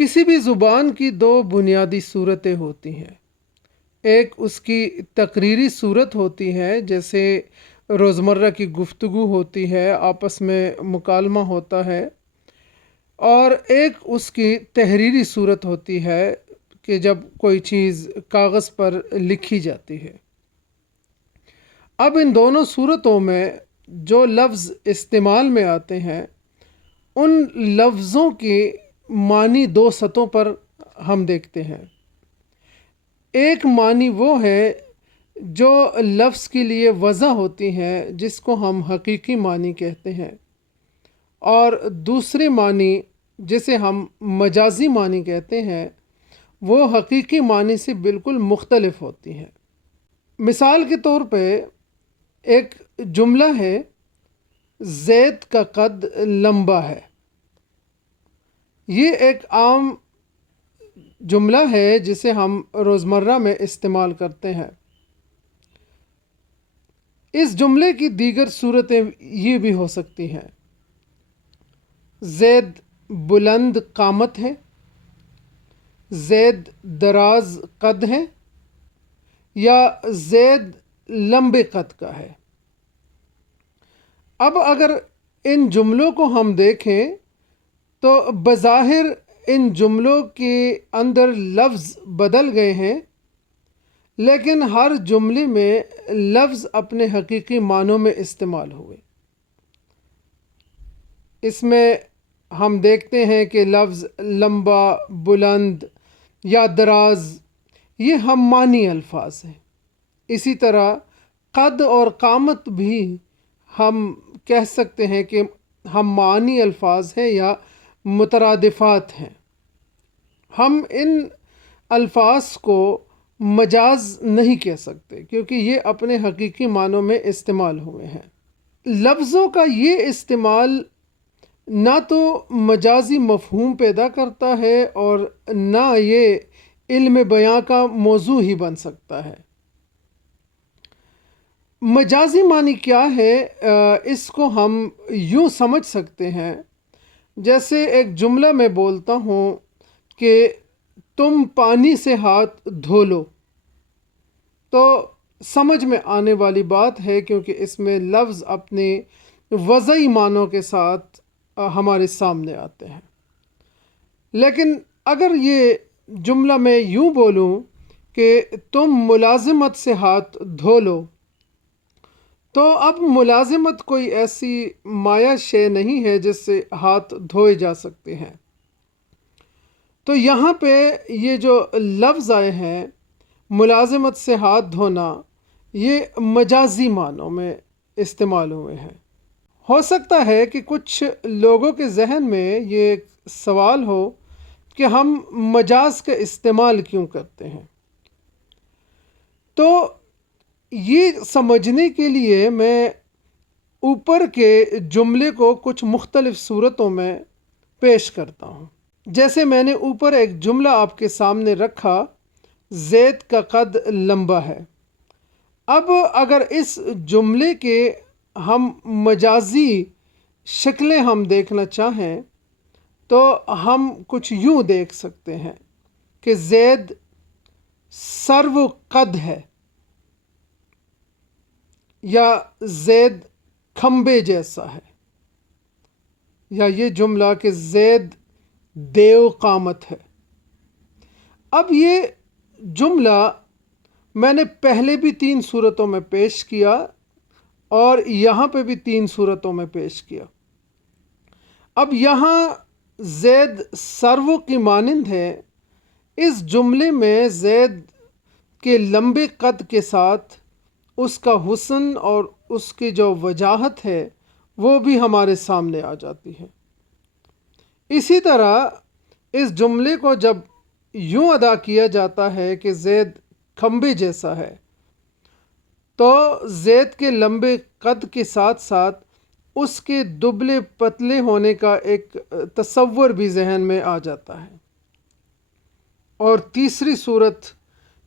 کسی بھی زبان کی دو بنیادی صورتیں ہوتی ہیں۔ ایک اس کی تقریری صورت ہوتی ہے، جیسے روزمرہ کی گفتگو ہوتی ہے، آپس میں مکالمہ ہوتا ہے، اور ایک اس کی تحریری صورت ہوتی ہے کہ جب کوئی چیز کاغذ پر لکھی جاتی ہے۔ اب ان دونوں صورتوں میں جو لفظ استعمال میں آتے ہیں، ان لفظوں کے معنی دو سطحوں پر ہم دیکھتے ہیں۔ ایک معنی وہ ہے جو لفظ کے لیے وضع ہوتی ہے، جس کو ہم حقیقی معنی کہتے ہیں، اور دوسری معنی جسے ہم مجازی معنی کہتے ہیں، وہ حقیقی معنی سے بالکل مختلف ہوتی ہیں۔ مثال کے طور پہ ایک جملہ ہے، زید کا قد لمبا ہے۔ یہ ایک عام جملہ ہے جسے ہم روزمرہ میں استعمال کرتے ہیں۔ اس جملے کی دیگر صورتیں یہ بھی ہو سکتی ہیں، زید بلند قامت ہے، زید دراز قد ہے، یا زید لمبے قد کا ہے۔ اب اگر ان جملوں کو ہم دیکھیں تو بظاہر ان جملوں کے اندر لفظ بدل گئے ہیں، لیکن ہر جملے میں لفظ اپنے حقیقی معنوں میں استعمال ہوئے۔ اس میں ہم دیکھتے ہیں کہ لفظ لمبا، بلند یا دراز یہ ہم معنی الفاظ ہیں۔ اسی طرح قد اور قامت بھی ہم کہہ سکتے ہیں کہ ہم معنی الفاظ ہیں یا مترادفات ہیں۔ ہم ان الفاظ کو مجاز نہیں کہہ سکتے، کیونکہ یہ اپنے حقیقی معنوں میں استعمال ہوئے ہیں۔ لفظوں کا یہ استعمال نہ تو مجازی مفہوم پیدا کرتا ہے اور نہ یہ علم بیاں کا موضوع ہی بن سکتا ہے۔ مجازی معنی کیا ہے؟ اس کو ہم یوں سمجھ سکتے ہیں، جیسے ایک جملہ میں بولتا ہوں کہ تم پانی سے ہاتھ دھو لو، تو سمجھ میں آنے والی بات ہے، کیونکہ اس میں لفظ اپنے وضعی معنوں کے ساتھ ہمارے سامنے آتے ہیں۔ لیکن اگر یہ جملہ میں یوں بولوں کہ تم ملازمت سے ہاتھ دھو لو، تو اب ملازمت کوئی ایسی مایہ شے نہیں ہے جس سے ہاتھ دھوئے جا سکتے ہیں۔ تو یہاں پہ یہ جو لفظ آئے ہیں، ملازمت سے ہاتھ دھونا، یہ مجازی معنوں میں استعمال ہوئے ہیں۔ ہو سکتا ہے کہ کچھ لوگوں کے ذہن میں یہ ایک سوال ہو کہ ہم مجاز کا استعمال کیوں کرتے ہیں؟ تو یہ سمجھنے کے لیے میں اوپر کے جملے کو کچھ مختلف صورتوں میں پیش کرتا ہوں۔ جیسے میں نے اوپر ایک جملہ آپ کے سامنے رکھا، زید کا قد لمبا ہے۔ اب اگر اس جملے کے ہم مجازی شکلیں ہم دیکھنا چاہیں تو ہم کچھ یوں دیکھ سکتے ہیں کہ زید سرو قد ہے، یا زید کھمبے جیسا ہے، یا یہ جملہ کہ زید دیو قامت ہے۔ اب یہ جملہ میں نے پہلے بھی 3 صورتوں میں پیش کیا اور یہاں پہ بھی 3 صورتوں میں پیش کیا۔ اب یہاں زید سرو کی مانند ہے، اس جملے میں زید کے لمبے قد کے ساتھ اس کا حسن اور اس کی جو وجاہت ہے وہ بھی ہمارے سامنے آ جاتی ہے۔ اسی طرح اس جملے کو جب یوں ادا کیا جاتا ہے کہ زید کھمبے جیسا ہے، تو زید کے لمبے قد کے ساتھ ساتھ اس کے دبلے پتلے ہونے کا ایک تصور بھی ذہن میں آ جاتا ہے۔ اور تیسری صورت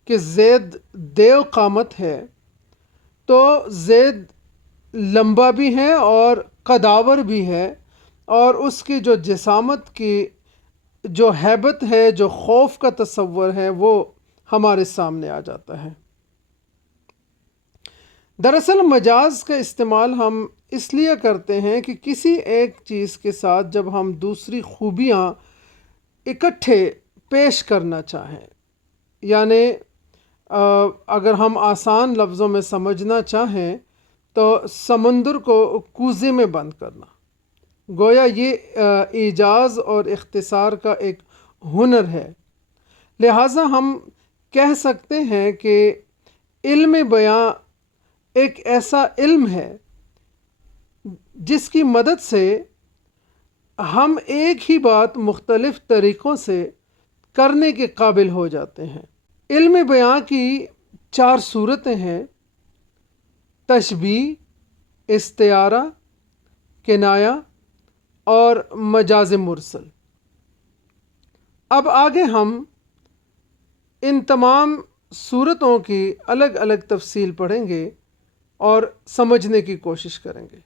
کہ زید دیو قامت ہے، تو زید لمبا بھی ہے اور قداور بھی ہے، اور اس کی جو جسامت کی جو ہیبت ہے، جو خوف کا تصور ہے، وہ ہمارے سامنے آ جاتا ہے۔ دراصل مجاز کا استعمال ہم اس لیے کرتے ہیں کہ کسی ایک چیز کے ساتھ جب ہم دوسری خوبیاں اکٹھے پیش کرنا چاہیں، یعنی اگر ہم آسان لفظوں میں سمجھنا چاہیں تو سمندر کو کوزے میں بند کرنا، گویا یہ ایجاز اور اختصار کا ایک ہنر ہے۔ لہٰذا ہم کہہ سکتے ہیں کہ علم بیاں ایک ایسا علم ہے جس کی مدد سے ہم ایک ہی بات مختلف طریقوں سے کرنے کے قابل ہو جاتے ہیں۔ علم بیاں کی 4 صورتیں ہیں: تشبیہ، استعارہ، کنایہ اور مجاز مرسل۔ اب آگے ہم ان تمام صورتوں کی الگ الگ تفصیل پڑھیں گے اور سمجھنے کی کوشش کریں گے۔